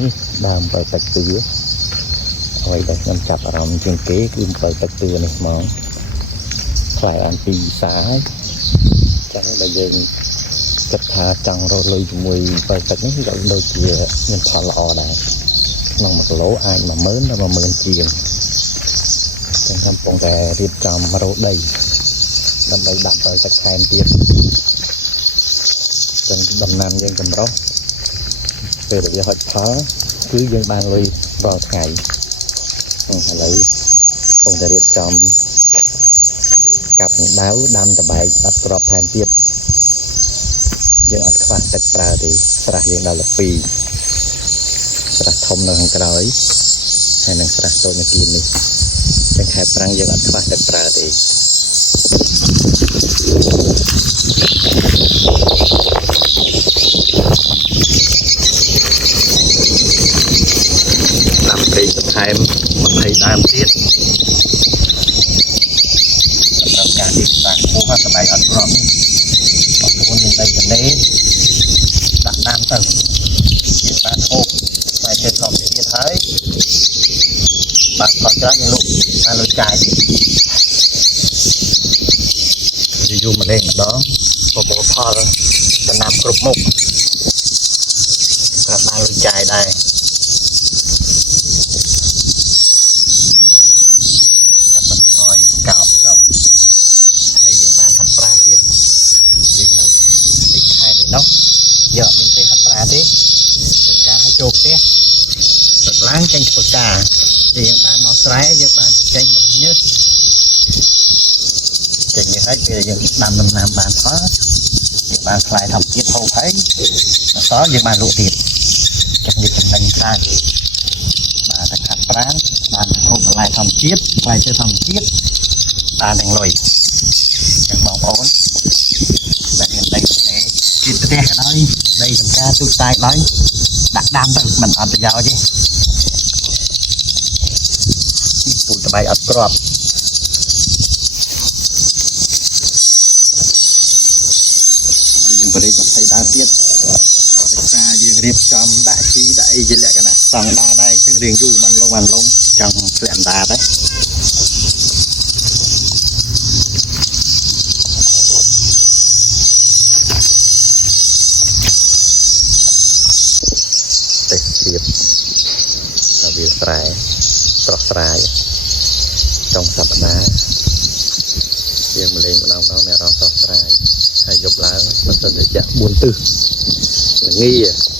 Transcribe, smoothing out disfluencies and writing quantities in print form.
នេះដើមបើទឹកទឿអ្វីដែលខ្ញុំចាប់អារម្មណ៍ជាងគេគឺបើទឹកទឿនេះហ្មងផ្លែអានពីសាហើយចឹងបើយើងគិតថាចង់រកលុយជាមួយបើទឹកនេះក៏ដូចជាមានផលល្អដែរក្នុង1គីឡូអាច10000ដល់10000ជាងខ្ញុំកំពុងតែរៀបចំរោដីដើម្បីដាក់បើទឹកថែមទៀតចឹងដំណាំយើងចម្រុះពេលដែលវាហុចផលគឺយើងបានលុយរាល់ថ្ងៃឥឡូវកំពុងតែរៀបចំកាប់ដៅដាំតបែកអត់ក្របថែមទៀតយើងអត់ខ្វះទឹកប្រើទេស្រះយើងដល់12ស្រះធំនៅខាងក្រោយហើយនឹងស្រះតូចនៅគៀននេះចឹងខែប្រាំងយើងអត់ខ្វះទឹកប្រើទេដាំព្រៃបន្ថែម20ដើមទៀតសម្រាប់ការទីផ្សារខ្ពស់សបាយអត់ក្របនេះបងប្អូនមានតែកណេដាក់ដាំទៅជាបានហូបហើយទៅធម្មជាតិហើយបាទខកច្រើនយើងលក់បានលុយចាយយូរម្លេងម្ដងប្រមូលផលដំណាំគ្រប់មុខក៏បានលុយចាយដែរកាត់បន្ថយកោបចប់ហើយយើងបានហាត់ប្រាទៀតយើងនៅទីខេត្តឯនោះយើងអត់មានពេលហាត់ប្រាទេធ្វើការឲ្យចូលផ្ទះទឹកឡើងចេញធ្វើការយើងបានមកស្រែយើងបានទៅចេញនៅញើសចេញនេះហើយពេលយើងដាំដំណាំបានផលយើងបានផ្លែធម្មជាតិហូបហើយបន្តយើងបានលក់ទៀតចឹងវាចំណេញច្រើនបាទតែខាត់ប្រានបានហូបផ្លែធម្មជាតិផ្លែឈើធម្មជាតិបានទាំងលុយចឹងបងប្អូនតែមានដីទេជិតផ្ទះក៏ដោយដីចំការទូចតាចឡើយដាក់ដាំទៅមិនអត់ប្រយោជន៍ទេពូជតបៃអត់ក្របហើយយើងបរិយា20ដើមទៀតដោយសារយើងរៀបចំដាក់ជីដាក់អីជាលក្ខណៈស្តង់ដារដែរអញ្ចឹងរៀងយូរបានលងចង់ធ្លាក់អណ្ដាតដែរទេសភាពនៅវាលស្រែស្រស់ស្រាយចុងសប្តាហ៍យើងមកលេងម្ដងមានអារម្មណ៍ស្រស់ស្រាយហើយយប់ឡើងមិនសិនតែចាក់4ទិសល្ងា